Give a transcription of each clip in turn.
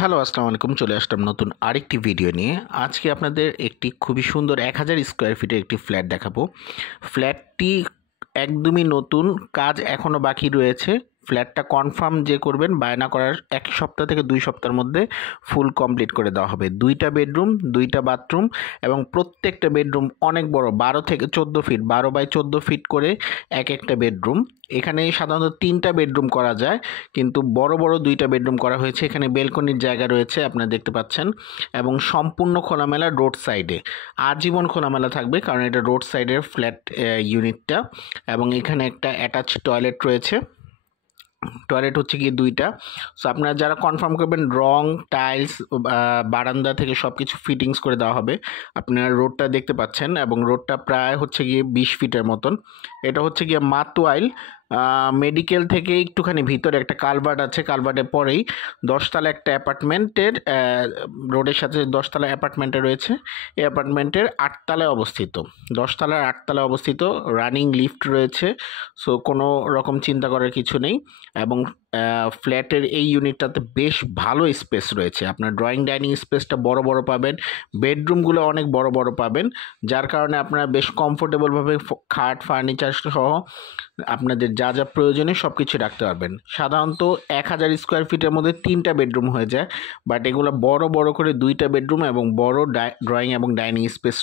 Hello, আসসালামু আলাইকুম। চলে আসলাম নতুন আরেকটি ভিডিও নিয়ে। আজকে আপনাদের একটি খুবই সুন্দর ১,০০০ স্কোয়ার ফিটের একটি ফ্ল্যাট দেখাবো। ফ্ল্যাটটি একদমই নতুন, কাজ এখনও বাকি রয়েছে। ফ্ল্যাটটা কনফার্ম যে করবেন, বায়না করার ১ সপ্তাহ থেকে ২ সপ্তাহের মধ্যে ফুল কমপ্লিট করে দেওয়া হবে। ২টা বেডরুম, ২টা বাথরুম এবং প্রত্যেকটা বেডরুম অনেক বড়, ১২ থেকে ১৪ ফিট, ১২ বাই ১৪ ফিট করে একটা বেডরুম। এখানে সাধারণত ৩টা বেডরুম করা যায়, কিন্তু বড় বড় ২টা বেডরুম করা হয়েছে। এখানে বেলকনির জায়গা রয়েছে, আপনারা দেখতে পাচ্ছেন, এবং সম্পূর্ণ খোলামেলা রোড সাইডে। আজীবন খোলামেলা থাকবে, কারণ এটা রোড সাইডের ফ্ল্যাট ইউনিটটা। এবং এখানে একটা অ্যাটাচ টয়লেট রয়েছে। টয়লেট হচ্ছে গিয়ে ২টা। সো আপনারা যারা কনফার্ম করবেন, রং, টাইলস, বারান্দা থেকে সব কিছু ফিটিংস করে দেওয়া হবে। আপনারা রোডটা দেখতে পাচ্ছেন, এবং রোডটা প্রায় হচ্ছে গিয়ে ২০ ফিটের মতন। এটা হচ্ছে গিয়ে মাতুয়াইল মেডিকেল থেকে একটুখানি ভিতরে একটা কালভার্ট আছে। কালভার্টের পরেই ১০ তলা একটা অ্যাপার্টমেন্টের, রোডের সাথে ১০ তলা অ্যাপার্টমেন্টে রয়েছে। এই অ্যাপার্টমেন্টের ৮ তলায় অবস্থিত, ১০ তলার ৮ তলায় অবস্থিত। রানিং লিফট রয়েছে, সো কোনো রকম চিন্তা করার কিছু নেই। এবং ফ্ল্যাটের এই ইউনিটটাতে বেশ ভালো স্পেস রয়েছে। আপনার ড্রয়িং ডাইনিং স্পেসটা বড় বড় পাবেন, বেডরুমগুলো অনেক বড় বড় পাবেন, যার কারণে আপনারা বেশ কমফোর্টেবলভাবে খাট, ফার্নিচার সহ আপনাদের যা যা প্রয়োজনীয় সব কিছু রাখতে পারবেন। সাধারণত ১,০০০ স্কোয়ার ফিটের মধ্যে ৩টা বেডরুম হয়ে যায়, বাট এগুলো বড় বড় করে ২টা বেডরুম এবং বড় ড্রয়িং এবং ডাইনিং স্পেস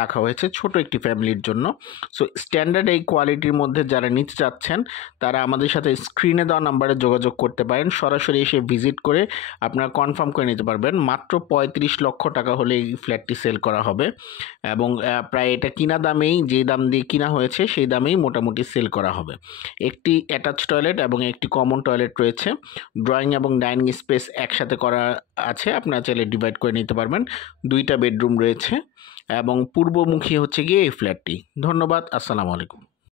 রাখা হয়েছে ছোট একটি ফ্যামিলির জন্য। সো স্ট্যান্ডার্ড এই কোয়ালিটির মধ্যে যারা নিতে চাচ্ছেন, তারা আমাদের সাথে স্ক্রিনে দেওয়া নাম্বারে যোগাযোগ করতে পারেন। সরাসরি এসে ভিজিট করে আপনারা কনফার্ম করে নিতে পারবেন। মাত্র ৩৫ লক্ষ টাকা হলে এই ফ্ল্যাটটি সেল করা হবে, এবং প্রায় এটা কিনা দামেই, যে দাম দিয়ে কিনা হয়েছে সেই দামেই মোটামুটি সেল করা হবে। একটি অ্যাটাচ টয়লেট এবং একটি কমন টয়লেট রয়েছে। ড্রয়িং এবং ডাইনিং স্পেস একসাথে করা আছে, আপনারা চাইলে ডিভাইড করে নিতে পারবেন। ২টা বেডরুম রয়েছে এবং পূর্বমুখী হচ্ছে গিয়ে এই ফ্ল্যাটটি। ধন্যবাদ, আসসালামু আলাইকুম।